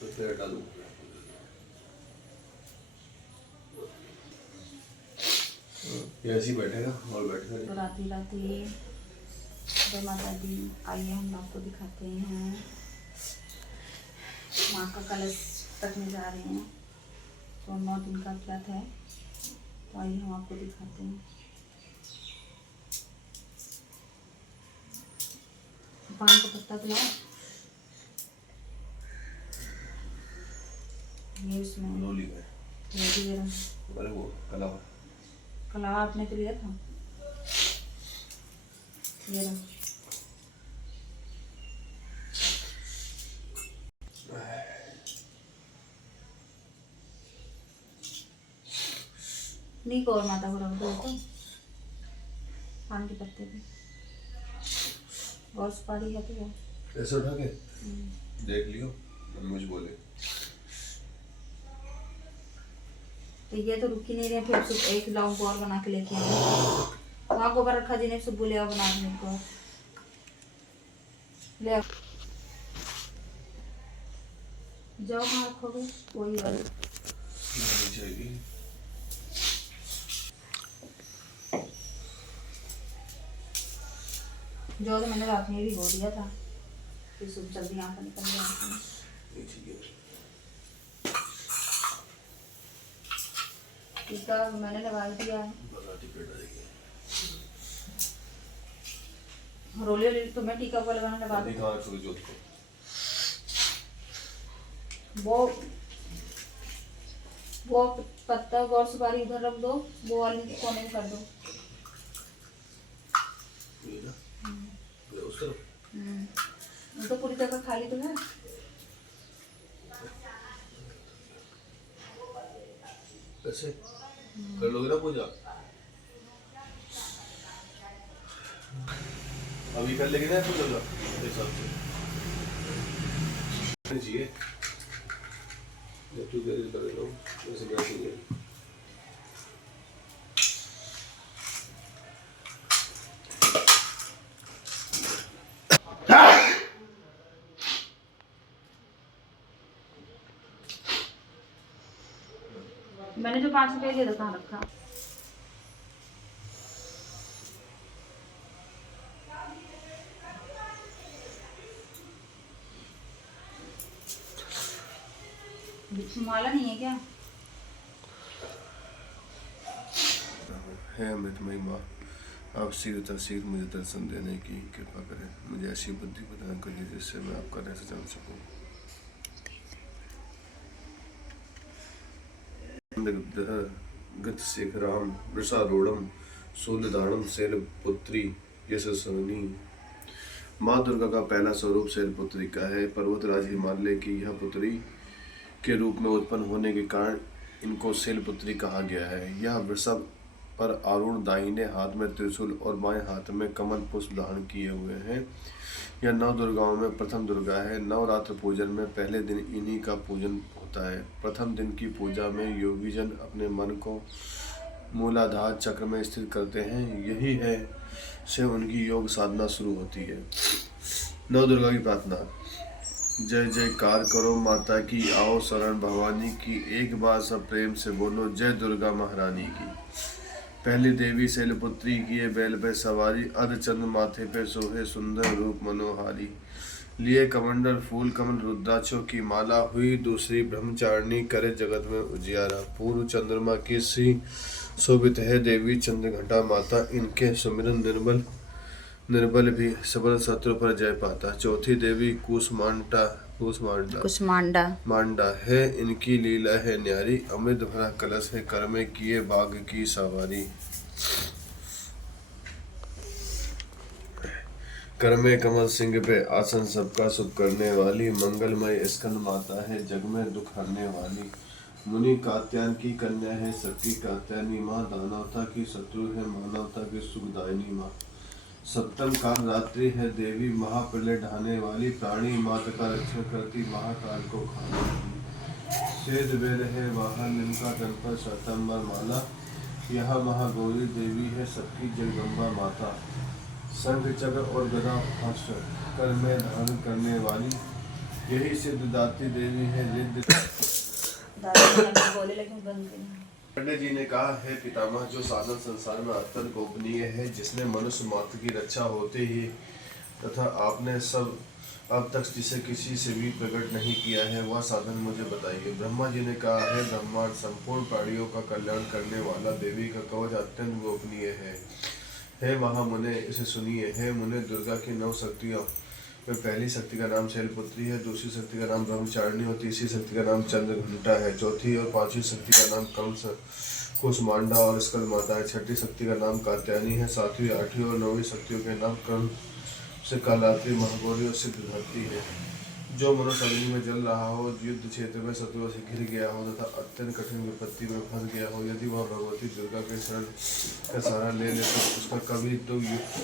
तो तेरा डालू ये ऐसे ही बैठेगा और बैठेगा। तो राती राती जय माता दी। आइए हम आपको दिखाते हैं, माँ का कलश रखने जा रहे हैं। तो 9 दिन का व्रत है, तो आइए हम आपको दिखाते हैं। पान का पत्ता तो लाओ, ये इसमें लोली में अरे वो कलावा कलावा आपने तो लिया था, ये रहा। नीक और माता को रख दो तो पान के पत्ते भी और सुपारी है तो वो ऐसे उठा के देख लियो मुझे बोले। तो ये तो रुक ही नहीं रहे, फिर सुबह एक लौंग और बना के लेके आए। वहाँ गोबर रखा जी ने, सुबह ले आओ बना देने को ले आओ। जाओ कहाँ रखोगे वही वाली जो तो मैंने रात में भी बो दिया था, फिर सुबह जल्दी आँख निकल गया। टीका मैंने लगा दिया है। रोले तुम्हें टीका को लगाना लगा दो। वो पत्ता और सुपारी उधर रख दो, वो वाली कोने में कर दो। तो पूरी तरह खाली तो है। कैसे कर लोगे ना पूजा? अभी कर लेंगे ना पूजा का हिसाब से चाहिए। जब तू देर कर लो वैसे क्या चाहिए। मैंने जो 5 रुपए दिया था कहाँ रखा? माला नहीं है क्या? है अमृतमयी माँ, आप शीघ्र शीघ्र मुझे दर्शन देने की कृपा करें। मुझे ऐसी बुद्धि प्रदान करिए जिससे मैं आपका रहस्य जान सकूं। गत शेखराम वृषारूढ़म शूलधारणम शैलपुत्री यशस्विनी। माँ दुर्गा का पहला स्वरूप शैलपुत्री का है। पर्वतराज हिमालय की यह पुत्री के रूप में उत्पन्न होने के कारण इनको शैलपुत्री कहा गया है। यह वृषभ पर आरूढ़, दाहिने हाथ में त्रिशूल और बाएं हाथ में कमल पुष्प धारण किए हुए हैं। यह 9 दुर्गाओं में प्रथम दुर्गा है। नवरात्र पूजन में पहले दिन इन्हीं का पूजन होता है। प्रथम दिन की पूजा में योगीजन अपने मन को मूलाधार चक्र में स्थित करते हैं। यही है से उनकी योग साधना शुरू होती है। नव दुर्गा की प्रार्थना। जय जयकार करो माता की, आओ शरण भवानी की, एक बार सब प्रेम से बोलो जय दुर्गा महारानी की। पहली देवी शैलपुत्री किए बैल पे सवारी, अर्धचंद्र माथे पे सोहे सुंदर रूप मनोहारी। लिए कमंडल फूल कमल रुद्राक्षों की माला, हुई दूसरी ब्रह्मचारिणी करे जगत में उजियारा। पूर्व चंद्रमा की सी शोभित है देवी चंद्रघंटा माता, इनके सुमिरन निर्बल भी सबल शत्रु पर जय पाता। चौथी देवी कुसमांडा है, इनकी लीला है न्यारी, अमृत भरा कलश है कर में किए बाघ की सवारी। कर में कमल सिंह पे आसन सबका सुख करने वाली, मंगलमय स्कंद माता है जग में दुख हरने वाली। मुनि कात्यायन की कन्या है शक्ति कात्यायनी माँ, दानवता की शत्रु है मानवता की सुखदायिनी माँ। सप्तम काल रात्रि है देवी महाप्रलय ढाने वाली, प्राणी मात का रक्षण करती महाकाल को खाने वाली। श्वेत बेल है वाहन इनका तन पर श्वेतांबर माला, यह महागौरी देवी है सबकी जगदम्बा माता। शंख चक्र और गदा हस्त कर में धारण करने वाली, यही सिद्धदात्री देवी है रिद्ध। दादाजी हमें बोले लेकिन बंद नहीं। पंडित जी ने कहा है पितामह, जो साधन संसार में अत्यंत गोपनीय है, जिसने मनुष्य मात्र की रक्षा होते ही तथा आपने सब अब तक जिसे किसी से भी प्रकट नहीं किया है, वह साधन मुझे बताइए। ब्रह्मा जी ने कहा है ब्रह्मांड संपूर्ण प्राणियों का कल्याण करने वाला देवी का कवच अत्यंत गोपनीय है। हे महामुने, इसे सुनिए। हे मुने, दुर्गा की 9 शक्तियों में पहली शक्ति का नाम शैलपुत्री है, दूसरी शक्ति का नाम ब्रह्मचारिणी और तीसरी शक्ति का नाम चंद्रघंटा है, चौथी और पांचवी शक्ति का नाम कंस कुसमांडा और स्कंद माता है, छठी शक्ति का नाम कात्यायनी है, सातवीं, आठवीं और 9वीं शक्तियों के नाम क्रम से कालात्री, महागौरी और सिद्धधात्री है। जो मनुष्य अग्नि में जल रहा हो, युद्ध क्षेत्र में शत्रुओं से घिर गया हो तथा अत्यंत कठिन विपत्ति में फंस गया हो, यदि वह भगवती दुर्गा के शरण का सहारा ले ले तो उसका कभी तो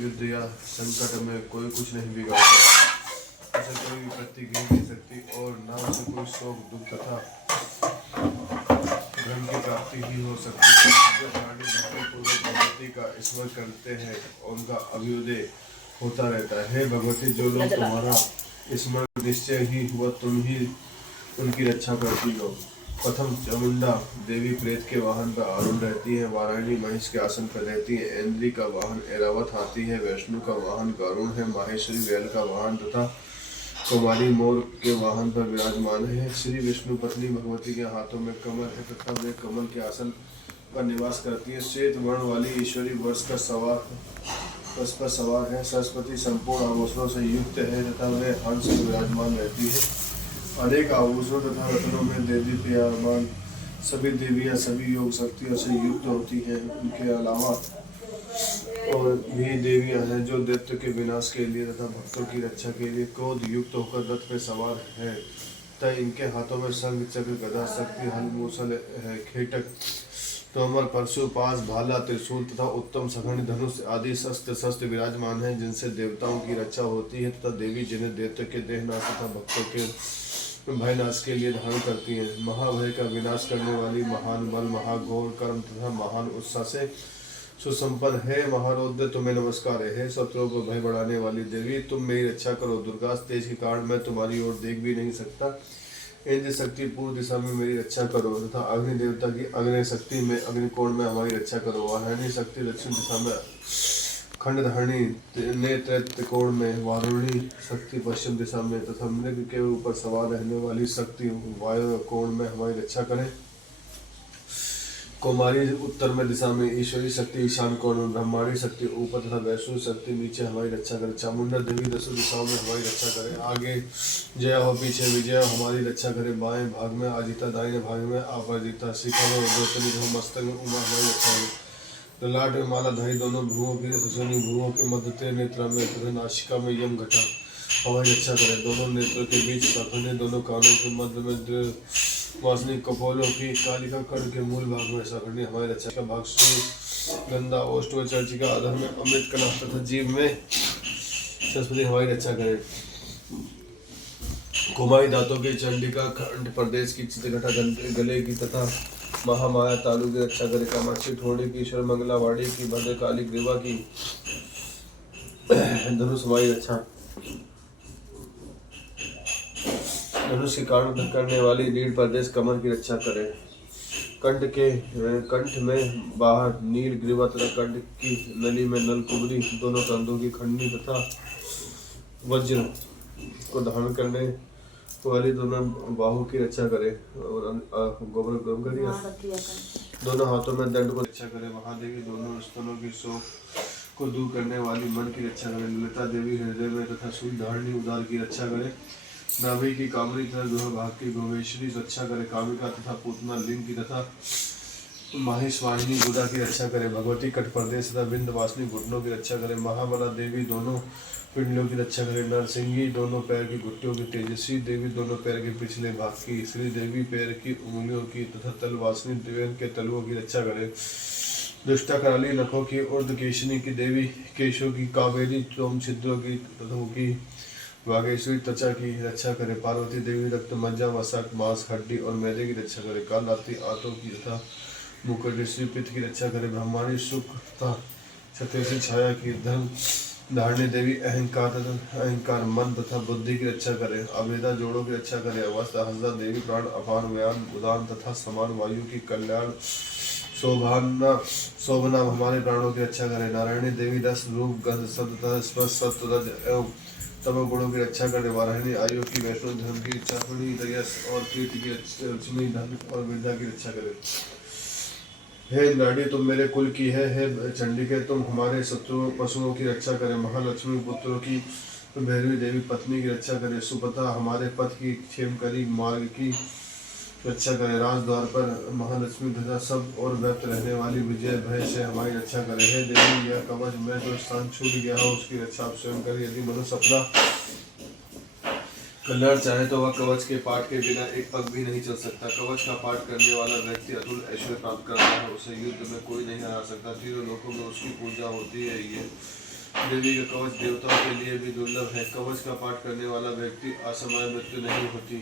युद्ध या संकट में कोई कुछ नहीं बिगाड़ सकता, उसे कोई विपत्ति घिर नहीं सकती और न उसे कोई शोक दुख तथा धर्म की प्राप्ति ही हो सकती है। जो प्राणी भक्तिपूर्वक भगवती का स्मरण करते हैं उनका अभ्युदय होता रहता है। हे भगवती, जो लोग तुम्हारा स्मरण निश्चय ही हुआ, तुम ही उनकी रक्षा करती हो। प्रथम चामुंडा देवी प्रेत के वाहन पर आरूढ़ रहती है, वारायणी महिष के आसन पर रहती है, इंद्री का वाहन ऐरावत हाथी है, वैष्णु का वाहन गरुड़ है, माहेश्वरी बैल का वाहन तथा कुमारी मोर के वाहन पर विराजमान है। श्री विष्णु पत्नी भगवती के हाथों में कमल है तथा वे कमल के आसन पर निवास करती है। श्वेत वर्ण वाली ईश्वरी वर्ष पर सवार है। सरस्वती संपूर्ण आभूषणों से युक्त है तथा वे हंस से विराजमान रहती है। अनेक आभूषणों तथा रत्नों में देवी प्रियमान सभी देवियां सभी योग शक्तियों से युक्त होती हैं। उनके अलावा और भी देवियां हैं जो दैत्य के विनाश के लिए तथा भक्तों की रक्षा के लिए क्रोध युक्त होकर रथ पे सवार है तथा इनके हाथों में शंख, चक्र, गदा, शक्ति, हल, मूसल है, खेटक, तोमर, परशु, पास, भाला, त्रिशूल तथा उत्तम सघन धनुष आदि शस्त्र विराजमान हैं, जिनसे देवताओं की रक्षा होती है तथा देवी जिन्हें दैत्य के देहनाश तथा भक्तों के भयनाश के लिए धारण करती हैं। महाभय का विनाश करने वाली महान बल, महाघोर कर्म तथा महान उत्साह से सुसंपन्न है महारौद्र, तुम्हें नमस्कार है। शत्रुओं पर भय बढ़ाने वाली देवी, तुम मेरी रक्षा करो। दुर्गा, तेज के कारण मैं तुम्हारी ओर देख भी नहीं सकता। इंद्र शक्ति, पूर्व दिशा में मेरी रक्षा करो तथा अग्नि देवता की अग्नि शक्ति में अग्निकोण में हमारी रक्षा करो। वारायणी शक्ति, दक्षिण दिशा में खंडधारणी, नेत्र त्रिकोण में वारुणी शक्ति, पश्चिम दिशा में तथा मृग के ऊपर सवार रहने वाली शक्ति वायु कोण में हमारी रक्षा करें। कुमारी, उत्तर में दिशा में ईश्वरी शक्ति ईशान कोण में, ब्रह्मांडी शक्ति ऊपर तथा वैष्णु शक्ति नीचे हमारी रक्षा करे। चामुंडा देवी दसों दिशाओं में हमारी रक्षा करे। आगे जय हो, पीछे विजय हमारी रक्षा करे। बाएं भाग में आजिता, दाहिने भाग में अपराजिता, शिखा में उद्योतनी, मस्तक में उमा हमारी रक्षा करे। ललाट में माला धारी, दोनों भ्रुओं की सुसनी भ्रुओं के मध्य तेज नेत्रा में तथा नासिका में यम घटा हमारी रक्षा करे। दोनों नेत्रों के बीच सफने, दोनों कानों के मध्य में वासनी कपोलों की कालिका कर्ण के मूल भाग में सफरनी हमारी रक्षा का भाग श्री गंधा ओष्ठ व चर्चिका आधार में अमृत कला तथा जीव में सरस्वती हमारी रक्षा करे। कुमारी दांतों की चंडिका खंड प्रदेश की चित्रघटा गले की तथा महामाया तालु की रक्षा करे। कामाक्षी ठोड़ी की, ईश्वर मंगलावाड़ी की, भद्रकाली ग्रीवा की धनुष हमारी रक्षा। धनुष के कारण करने वाली रीढ़ प्रदेश कमर की रक्षा करे। कंठ में बाहर नील ग्रीवा तथा कंठ की नली में नलकुबरी, दोनों कंधों की खंडनी तथा वज्र को धारण करने वाली दोनों बाहु की रक्षा करे और गोबर गर्म करिए। दोनों हाथों में दंड को रक्षा करे। महादेवी दोनों स्तनों की शोक को दूर करने वाली मन की रक्षा करे। ललिता देवी हृदय में तथा सूर्य धारणी उदार की रक्षा करे। नाभि की कामरी तथा गृह भाग की गोवेश्वरी रक्षा करे। कामिका तथा पूतना लिंग की तथा माहेश्वाहिनी गुदा की रक्षा करे। भगवती कट प्रदेश तथा विंध्यवासिनी घुटनों की रक्षा करे। महाबला देवी दोनों पिंडलों की रक्षा करे। नरसिंगी दोनों पैर की घुट्टियों की। तेजस्वी देवी दोनों पैर के पिछले भाग की। श्री देवी पैर की उंगलियों की तथा तलवासिनी देवी के तलुओं की रक्षा करे। दुष्टा कराली नखों की। उर्ध केशनी की देवी केशों की। कावेरी चोम छिद्रों की तथा की। वागेश्वरी त्वचा की रक्षा करे। पार्वती देवी रक्त, मज्जा, वसा, मांस, हड्डी और मैदे की रक्षा करे। कालाती आंतों की तथा मुकुटेश्वरी पित्त की रक्षा करे। ब्रह्माणी सुख तथा क्षत्रिय छाया की। धन धारणी देवी अहंकार मन तथा बुद्धि की रक्षा करे, अभेदा जोड़ों की रक्षा करे, अवस्था हंसदा देवी प्राण अपान व्यान उदान तथा समान वायु की कल्याण शोभना हमारे प्राणों की रक्षा करे। नारायणी देवी रस रूप गंध शब्द तथा स्पर्श सत्व रज एवं तमो गुणों की रक्षा करे। वाराहिणी आयु की वैष्णव धर्म की चाकुणी यश और कीर्ति की लक्ष्मी धन और विद्या की रक्षा करे। हे इंद्राणी तुम मेरे कुल की है, हे चंडिके तुम हमारे शत्रु पशुओं की रक्षा करे। महालक्ष्मी पुत्रों की भैरवी देवी पत्नी की रक्षा करे। सुपथा हमारे पथ की क्षेमकरी मार्ग की रक्षा करे। राजद्वार पर महालक्ष्मी तथा सब और व्यक्त रहने वाली विजय भय से हमारी रक्षा करे। हे देवी यह कवच में जो स्थान छूट गया हो उसकी रक्षा आप स्वयं करें। यदि मनुष्य अपना कल्याण चाहे तो वह कवच के पाठ के बिना एक पग भी नहीं चल सकता। कवच का पाठ करने वाला व्यक्ति अतुल ऐश्वर्य प्राप्त करता है, उसे युद्ध में कोई नहीं हरा सकता। तीनों लोकों में उसकी पूजा होती है। ये देवी का कवच देवताओं के लिए भी दुर्लभ है। कवच का पाठ करने वाला व्यक्ति असमय मृत्यु नहीं होती,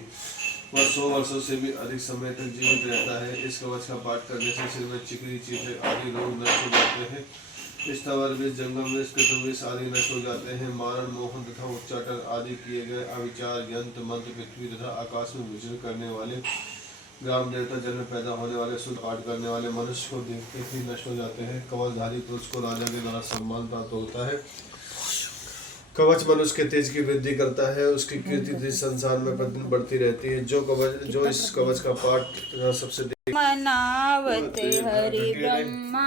वह 100 वर्षों से भी अधिक समय तक जीवित रहता है। इस कवच का पाठ करने से सिर में चिकनी चीटे आदि रोग नष्ट हो जाते हैं। स्थावर विष, जंगम विष, कृतम विष आदि नष्ट हो जाते हैं। मारण, मोहन तथा उच्चाटन आदि किए गए अविचार, यंत्र मंत्र, पृथ्वी तथा आकाश में विचरण करने वाले ग्राम देवता, जल में पैदा होने वाले, शुद्ध पाठ करने वाले मनुष्य को देखते ही नष्ट हो जाते हैं। कवचधारी पुरुष को राजा के द्वारा सम्मान प्राप्त होता है। कवच मनुष्य के तेज की वृद्धि करता है, उसकी कीर्ति संसार में प्रतिदिन बढ़ती रहती है। जो इस कवच का पाठ सबसे मनावत हरि ब्रह्मा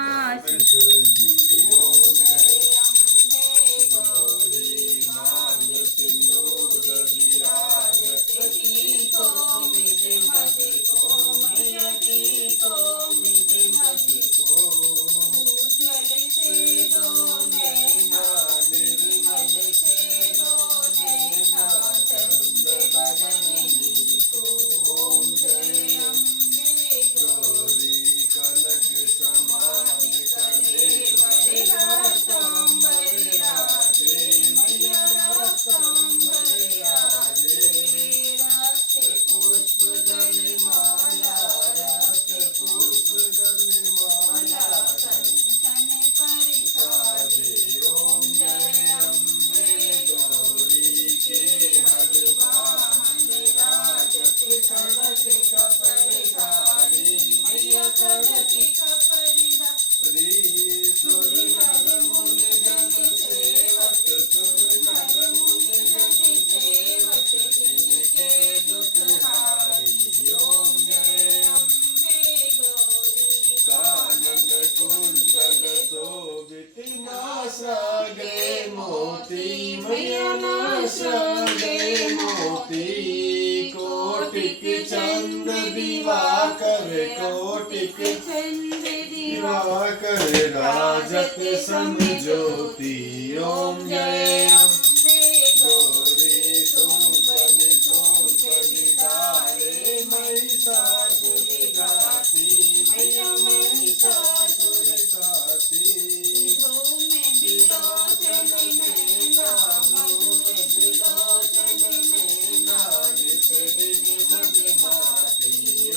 कोटिक चंद दिवाकर, कोटिक चंद दिवाकर, राजत सम ज्योति। ओम जय अम्बे गौरी सुंबनि धारे, महिषासुर घाती, मैया महिषासुर घाती। में बिलोचन नैना, में बिलोचन नैना,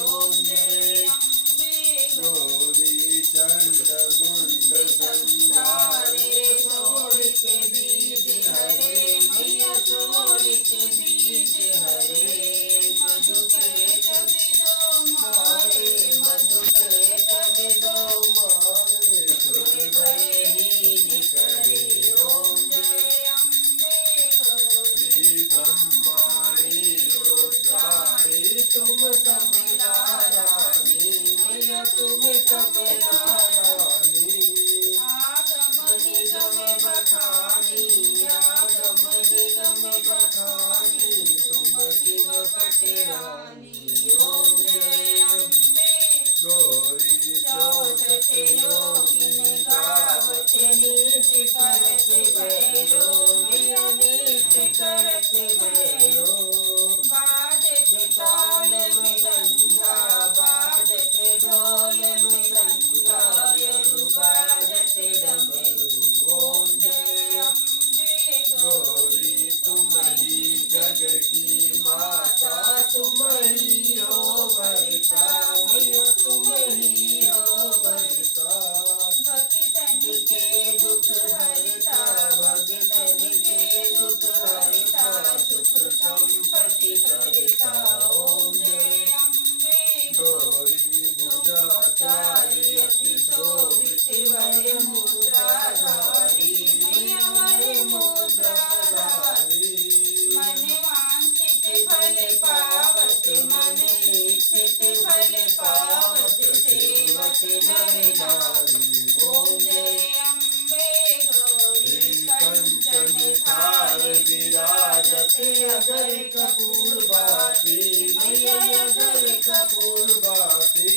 ओम जय अम्बे गौरी चंड मुंड संधारे, छोड़ित बीज हरे, मैया छोड़ित बीज हरे। मधु के कबिदो मारे, मधु के कबिदो मारे, भयहीन करे। ओम जय अम्बे गौरी ब्रह्माणी रुद्राणी, तुम कमला रानी, मैया तुम कमला रानी। आगम निगम बखानी, आगम निगम बखानी, तुम शिव पटरानी। ओम जय अम्बे गौरी चौसठ योगिनी, गावत नृत्य करत भैरो, मैया नृत्य करत भैरो। बाजत ताल मृदंगा, बाजत ढोल मृदंगा, यरु बाजत डमरू। ओम जय अम्बे गौरी तुम ही जग की माता, तुम ही नर नारी। ओम जय अम्बे गौरी कंचन थाल विराजत अगर कपूर बाती। मैया अगर कपूर बाती।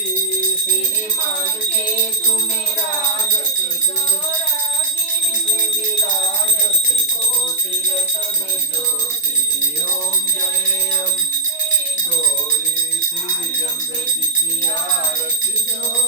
सिर मान के तुम्हें राजत गौरा गिर में विराजत होती रतन ज्योति। ओम जय अम्बे गौरी श्री अम्बे जी की आरती। जो